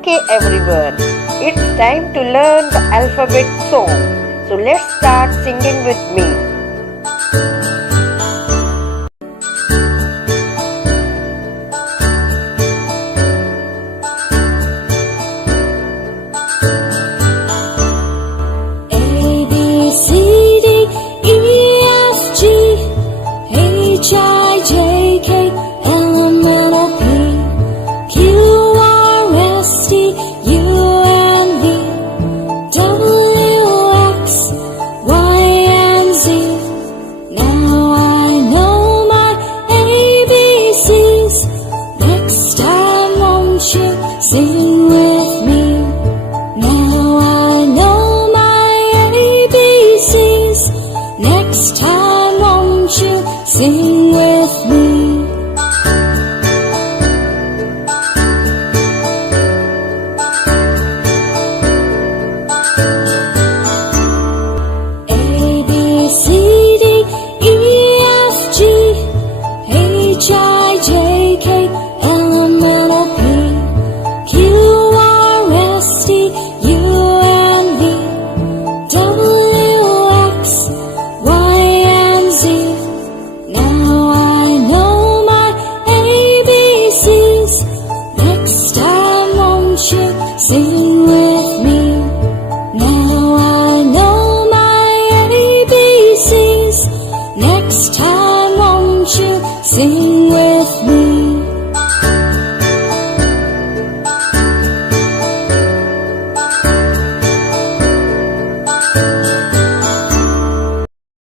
Okay everyone, it's time to learn the alphabet song. So let's start singing with me. A, B, C, D, E, F, G, H, I, J, K, L, M, N, O, P, Q, R, S, T, U, and V, W, X, Y, and Z. Now I know my ABCs. Next time won't you sing with me? Now I know my ABCs. Next time won't you sing with me? A, B, C, D, E, F, G, H, I, J, K, L, M, N, O, P, Q, R, S, T, U, and V, W, X, Y, and Z. Now I know my ABCs. Next time won't you sing with me? Now I know my ABCs. Next time won't you sing with me?